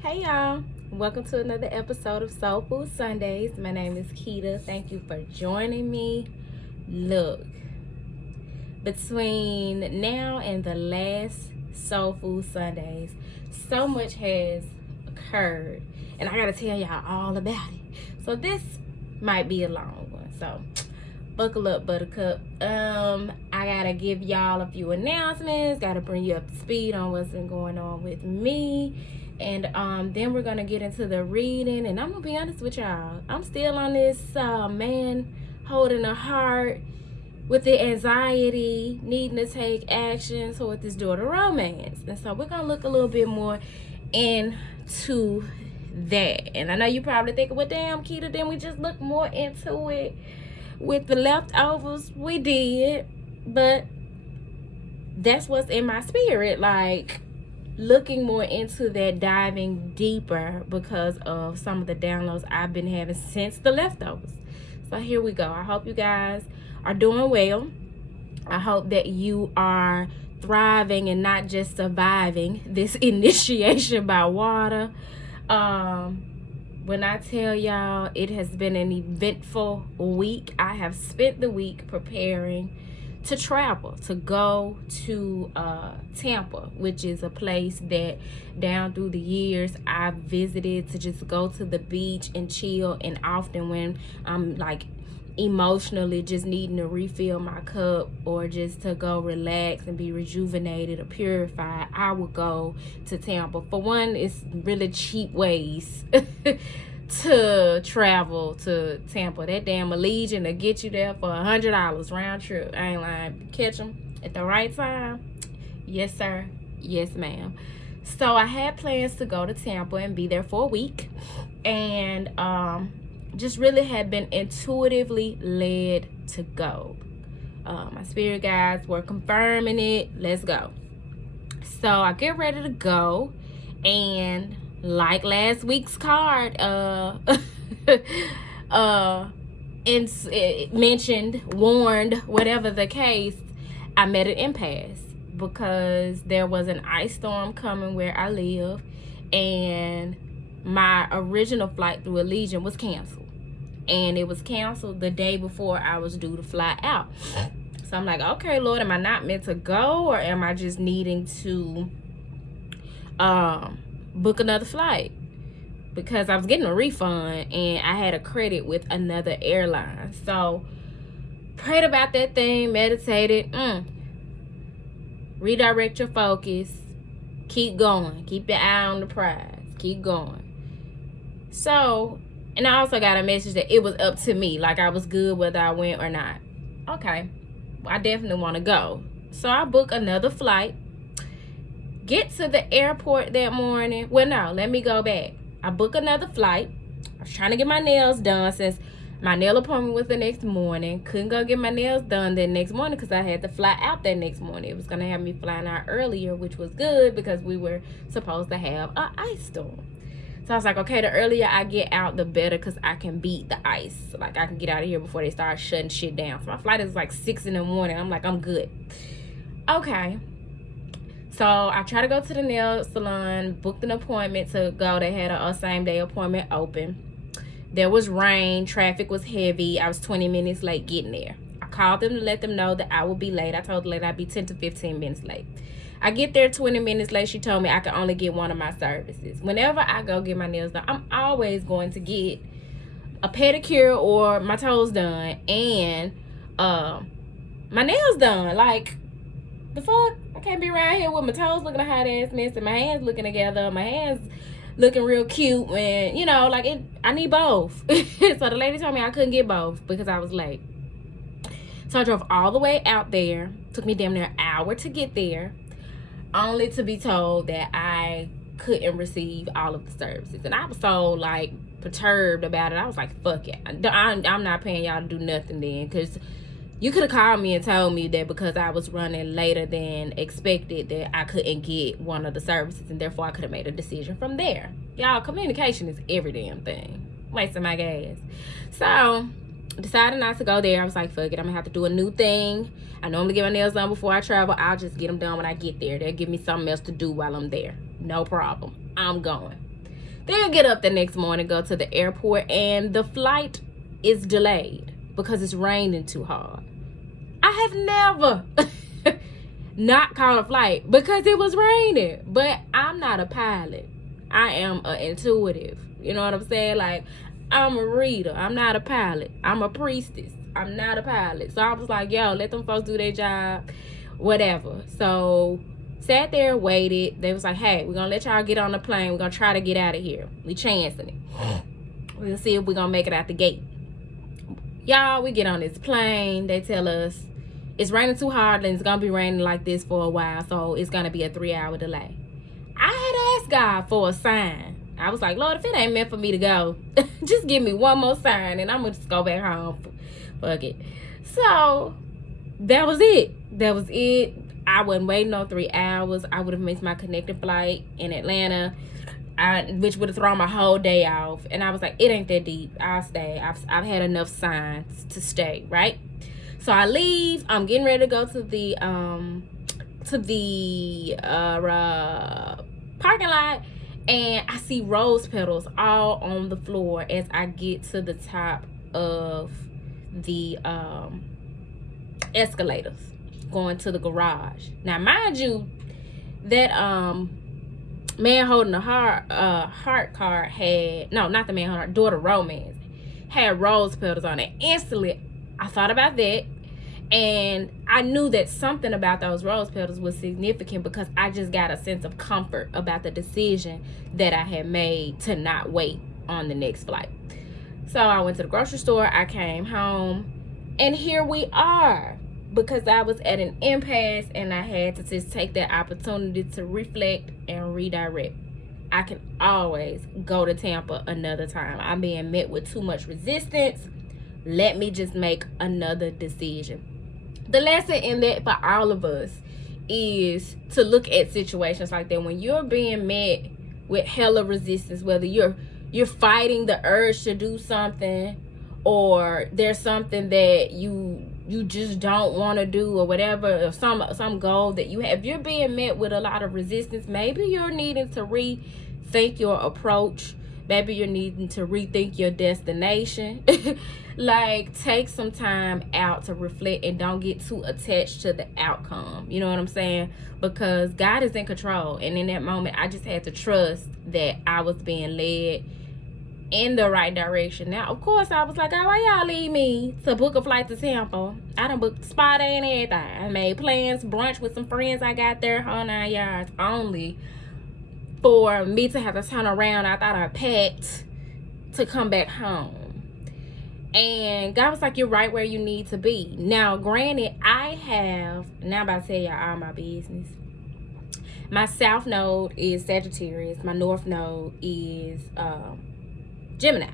Hey y'all, welcome to another episode of Soul Food Sundays. My name is Keita. Thank you for joining me. Look, between now and the last Soul Food Sundays, so much has occurred, and I gotta tell y'all all about it. So this might be a long one, so buckle up, buttercup. I gotta give y'all a few announcements, gotta bring you up to speed on what's been going on with me. And then we're gonna get into the reading, and I'm gonna be honest with y'all, I'm still on this man holding a heart with the anxiety, needing to take action toward this daughter romance. And so we're gonna look a little bit more into that. And I know you probably thinking, well, damn, Keita, then we just look more into it with the leftovers. We did, but that's what's in my spirit, like looking more into that, diving deeper because of some of the downloads I've been having since the leftovers. So here we go. I hope you guys are doing well. I hope that you are thriving and not just surviving this initiation by water. When I tell y'all it has been an eventful week, I have spent the week preparing to travel, to go to Tampa, which is a place that down through the years I've visited to just go to the beach and chill. And often when I'm like emotionally just needing to refill my cup or just to go relax and be rejuvenated or purified, I would go to Tampa. For one, it's really cheap ways to travel to Tampa. That damn Allegiant will get you there for $100 round trip. I ain't lying. Catch them at the right time. Yes, sir. Yes, ma'am. So I had plans to go to Tampa and be there for a week, and just really had been intuitively led to go. My spirit guides were confirming it. Let's go. So I get ready to go, and like last week's card it mentioned, warned, whatever the case, I met an impasse because there was an ice storm coming where I live, and my original flight through Allegiant was canceled, and it was canceled the day before I was due to fly out. So I'm like, okay, Lord, am I not meant to go, or am I just needing to book another flight? Because I was getting a refund and I had a credit with another airline. So prayed about that thing, meditated, redirect your focus, keep going, keep your eye on the prize, keep going. So, and I also got a message that it was up to me, like I was good whether I went or not. Okay, I definitely want to go. So I booked another flight, get to the airport that morning. Well, no, let me go back. I booked another flight. I was trying to get my nails done since my nail appointment was the next morning. Couldn't go get my nails done that next morning because I had to fly out that next morning. It was going to have me flying out earlier, which was good because we were supposed to have an ice storm. So I was like, okay, the earlier I get out, the better, because I can beat the ice. Like, I can get out of here before they start shutting shit down. So my flight is like 6 in the morning. I'm like, I'm good. Okay. So I tried to go to the nail salon, booked an appointment to go. They had a same day appointment open. There was rain, traffic was heavy. I was 20 minutes late getting there. I called them to let them know that I would be late. I told the lady I'd be 10 to 15 minutes late. I get there 20 minutes late. She told me I could only get one of my services. Whenever I go get my nails done, I'm always going to get a pedicure or my toes done and my nails done. Like, the fuck? I can't be around here with my toes looking a hot ass mess and my hands looking together, my hands looking real cute, and you know, like I need both. So the lady told me I couldn't get both because I was late. So I drove all the way out there. Took me damn near an hour to get there, only to be told that I couldn't receive all of the services. And I was so like perturbed about it. I was like, fuck it, I'm not paying y'all to do nothing then, because you could have called me and told me that because I was running later than expected that I couldn't get one of the services, and therefore I could have made a decision from there. Y'all, communication is every damn thing. Wasting my gas. So decided not to go there. I was like, fuck it, I'm gonna have to do a new thing. I normally get my nails done before I travel. I'll just get them done when I get there. They'll give me something else to do while I'm there. No problem. I'm going. They'll get up the next morning, go to the airport, and the flight is delayed because it's raining too hard. I have never not caught a flight because it was raining. But I'm not a pilot. I am an intuitive. You know what I'm saying? Like, I'm a reader. I'm not a pilot. I'm a priestess. I'm not a pilot. So I was like, yo, let them folks do their job. Whatever. So sat there, waited. They was like, hey, we're gonna let y'all get on the plane. We're gonna try to get out of here. We chancing it. We're gonna see if we're gonna make it out the gate. Y'all, we get on this plane. They tell us it's raining too hard and it's gonna be raining like this for a while, so it's gonna be a 3-hour delay. I had asked God for a sign. I was like, Lord, if it ain't meant for me to go, just give me one more sign and I'm gonna just go back home. Fuck it. So that was it. That was it. I wasn't waiting on 3 hours. I would have missed my connecting flight in Atlanta, which would have thrown my whole day off. And I was like, it ain't that deep. I'll stay. I've had enough signs to stay, right? So I leave. I'm getting ready to go to the parking lot, and I see rose petals all on the floor as I get to the top of the escalators going to the garage. Now, mind you, that man holding the heart card had, no, not the man holding, daughter romance, had rose petals on it. Instantly, I thought about that, and I knew that something about those rose petals was significant because I just got a sense of comfort about the decision that I had made to not wait on the next flight. So I went to the grocery store, I came home, and here we are, because I was at an impasse and I had to just take that opportunity to reflect and redirect. I can always go to Tampa another time. I'm being met with too much resistance. Let me just make another decision. The lesson in that for all of us is to look at situations like that. When you're being met with hella resistance, whether you're fighting the urge to do something, or there's something that you just don't want to do, or whatever, or some goal that you have, if you're being met with a lot of resistance, maybe you're needing to rethink your approach. Maybe you're needing to rethink your destination. Like, take some time out to reflect and don't get too attached to the outcome. You know what I'm saying? Because God is in control. And in that moment, I just had to trust that I was being led in the right direction. Now, of course, I was like, oh, why y'all leave me to book a flight to Tampa? I done booked the spot and everything. I made plans, brunch with some friends I got there, whole 9 yards, only for me to have to turn around. I thought I packed to come back home. And God was like, you're right where you need to be. Now, granted, now I'm about to tell y'all all my business. My south node is Sagittarius. My north node is Gemini.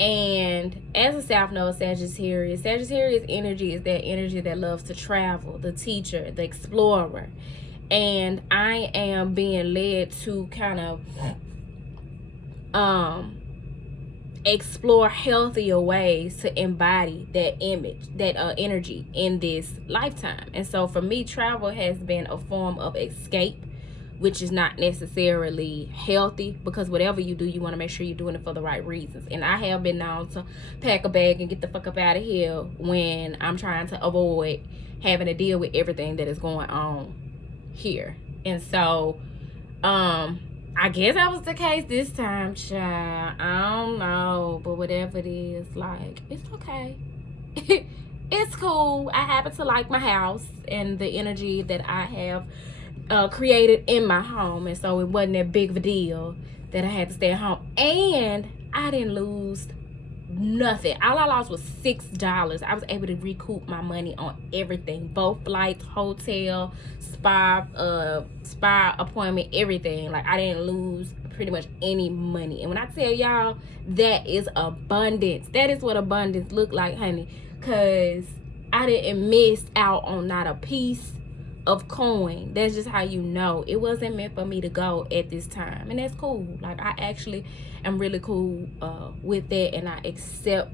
And as a south node Sagittarius energy is that energy that loves to travel, the teacher, the explorer. And I am being led to kind of explore healthier ways to embody that image, that energy in this lifetime. And so for me, travel has been a form of escape, which is not necessarily healthy, because whatever you do, you want to make sure you're doing it for the right reasons. And I have been known to pack a bag and get the fuck up out of here when I'm trying to avoid having to deal with everything that is going on here. And so I guess that was the case this time, child. I don't know, but whatever it is, like, it's okay. It's cool. I happen to like my house and the energy that I have created in my home, and so it wasn't that big of a deal that I had to stay at home. And I didn't lose nothing. All I lost was $6. I was able to recoup my money on everything, both flights, hotel, spa appointment, everything. Like, I didn't lose pretty much any money. And when I tell y'all, that is abundance. That is what abundance look like, honey, because I didn't miss out on not a piece of coin. That's just how you know it wasn't meant for me to go at this time. And that's cool. Like, I actually am really cool with that, and I accept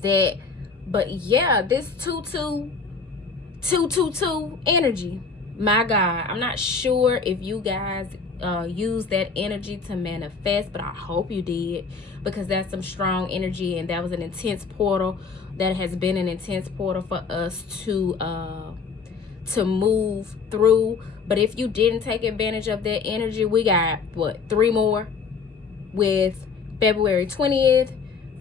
that. But yeah, this 222 energy, my God, I'm not sure if you guys use that energy to manifest, but I hope you did, because that's some strong energy, and that was an intense portal. That has been an intense portal for us to move through. But if you didn't take advantage of that energy, we got what, 3 more, with February 20th,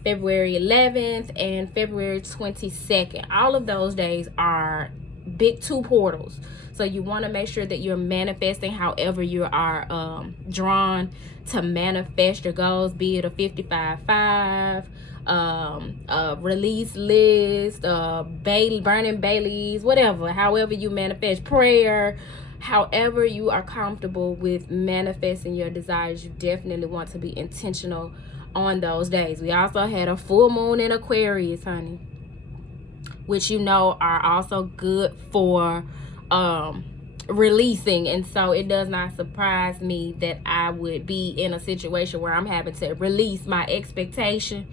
February 11th, and February 22nd. All of those days are big 2 portals. So you want to make sure that you're manifesting however you are drawn to manifest your goals, be it a 55-5, a release list, burning Baileys, whatever, however you manifest, prayer, however you are comfortable with manifesting your desires. You definitely want to be intentional on those days. We also had a full moon in Aquarius, honey, which are also good for releasing. And so it does not surprise me that I would be in a situation where I'm having to release my expectation,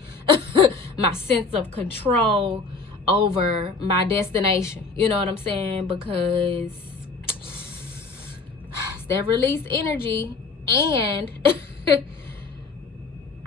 my sense of control over my destination. You know what I'm saying? Because it's that release energy. And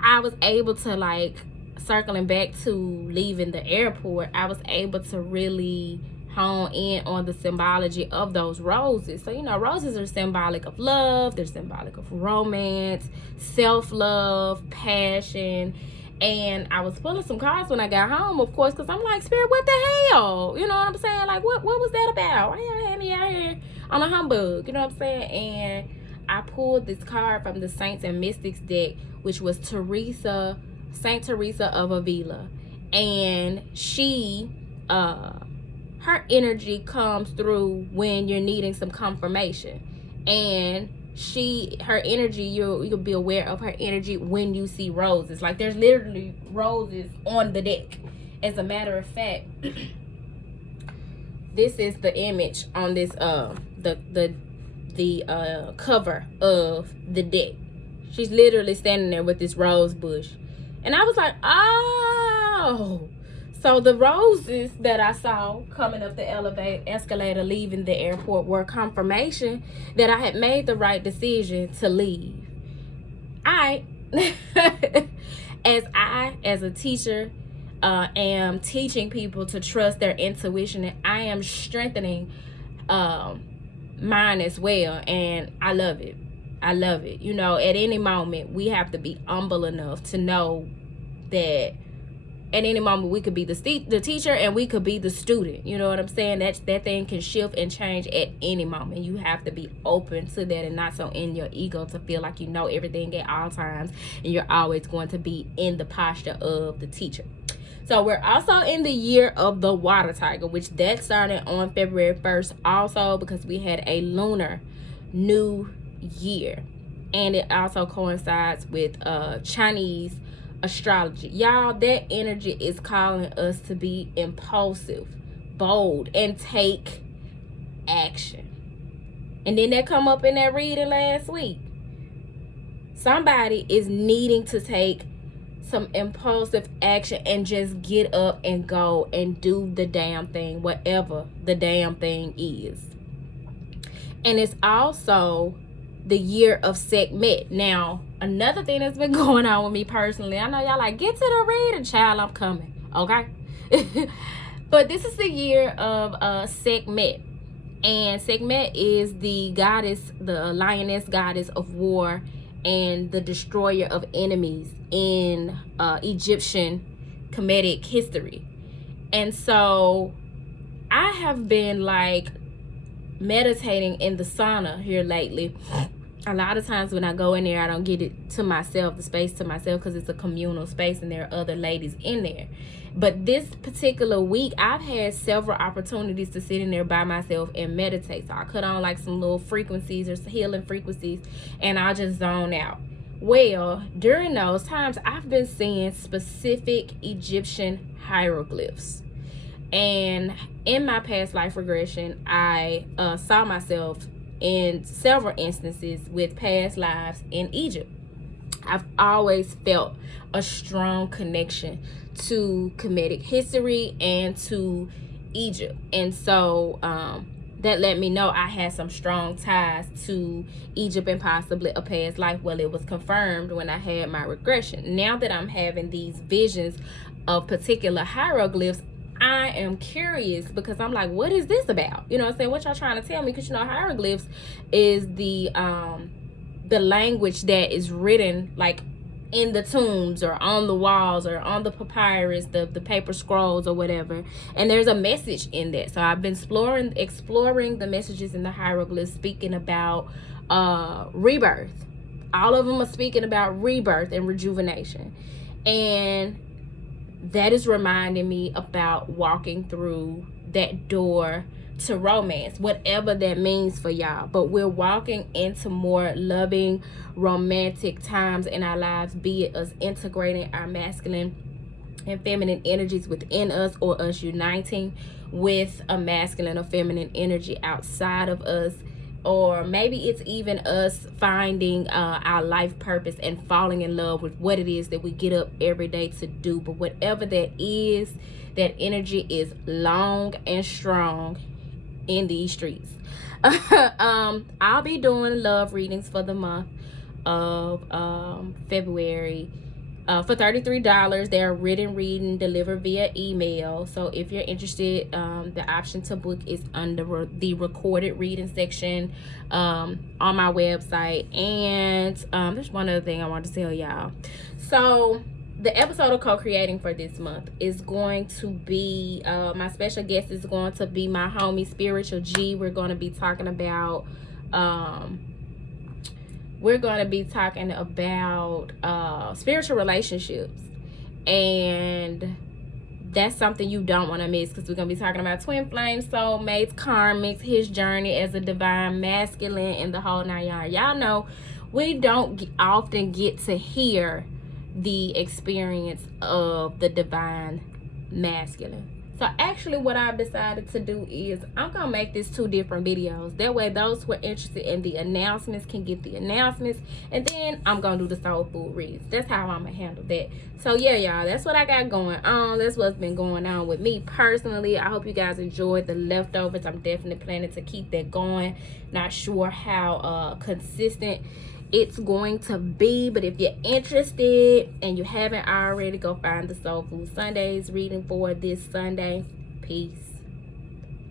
I was able to, circling back to leaving the airport, I was able to really hone in on the symbology of those roses. So, roses are symbolic of love, they're symbolic of romance, self-love, passion. And I was pulling some cards when I got home, of course, because I'm like, Spirit, what the hell? You know what I'm saying? What was that about? Why y'all had me out here on a humbug? You know what I'm saying? And I pulled this card from the Saints and Mystics deck, which was Saint Teresa of Avila. And she, her energy comes through when you're needing some confirmation. And her energy, you'll be aware of her energy when you see roses. There's literally roses on the deck. As a matter of fact, this is the image on this the cover of the deck. She's literally standing there with this rose bush. And I was like, oh. So the roses that I saw coming up the escalator, leaving the airport, were confirmation that I had made the right decision to leave. As a teacher, am teaching people to trust their intuition, and I am strengthening mine as well. And I love it. At any moment, we have to be humble enough to know that at any moment we could be the teacher and we could be the student. You know what I'm saying? That thing can shift and change at any moment. You have to be open to that and not so in your ego to feel like you know everything at all times and you're always going to be in the posture of the teacher. So we're also in the year of the water tiger, which that started on February 1st also, because we had a lunar new year, and it also coincides with Chinese astrology. Y'all, that energy is calling us to be impulsive, bold, and take action. And then that come up in that reading last week. Somebody is needing to take some impulsive action and just get up and go and do the damn thing, whatever the damn thing is. And it's also the year of Sekhmet. Now, another thing that's been going on with me personally, I know y'all get to the reading, child, I'm coming, okay? But this is the year of Sekhmet. And Sekhmet is the goddess, the lioness goddess of war and the destroyer of enemies in Egyptian Kemetic history. And so I have been meditating in the sauna here lately. A lot of times when I go in there, I don't get it to myself, the space to myself, because it's a communal space and there are other ladies in there. But this particular week, I've had several opportunities to sit in there by myself and meditate. So I cut on some little frequencies or healing frequencies, and I'll just zone out. Well, during those times, I've been seeing specific Egyptian hieroglyphs. And in my past life regression, I saw myself in several instances with past lives in Egypt. I've always felt a strong connection to Kemetic history and to Egypt. And so that let me know I had some strong ties to Egypt and possibly a past life. Well, it was confirmed when I had my regression. Now that I'm having these visions of particular hieroglyphs, I am curious, because I'm like, what is this about? You know what I'm saying? What y'all trying to tell me? Because, you know, hieroglyphs is the language that is written like in the tombs or on the walls or on the papyrus, the paper scrolls or whatever, and there's a message in that. So I've been exploring the messages in the hieroglyphs, speaking about rebirth. All of them are speaking about rebirth and rejuvenation, and that is reminding me about walking through that door to romance, whatever that means for y'all. But we're walking into more loving, romantic times in our lives, be it us integrating our masculine and feminine energies within us, or us uniting with a masculine or feminine energy outside of us. Or maybe it's even us finding our life purpose and falling in love with what it is that we get up every day to do. But whatever that is, that energy is long and strong in these streets. I'll be doing love readings for the month of February for $33. They're written reading delivered via email. So if you're interested, the option to book is under the recorded reading section on my website. And there's one other thing I want to tell y'all. So the episode of co-creating for this month is going to be my special guest is going to be my homie Spiritual G. We're going to be talking about spiritual relationships, and that's something you don't want to miss, because we're going to be talking about twin flames, soulmates, karmics, his journey as a divine masculine, and the whole nine yards. Y'all know we don't often get to hear the experience of the divine masculine. So actually what I've decided to do is I'm gonna make this 2 different videos. That way those who are interested in the announcements can get the announcements, and then I'm gonna do the soul food reads. That's how I'm gonna handle that. So yeah, y'all, that's what I got going on. That's what's been going on with me personally. I hope you guys enjoyed the leftovers. I'm definitely planning to keep that going. Not sure how consistent it's going to be, but if you're interested and you haven't already, go find the Soul Food Sundays reading for this Sunday. Peace.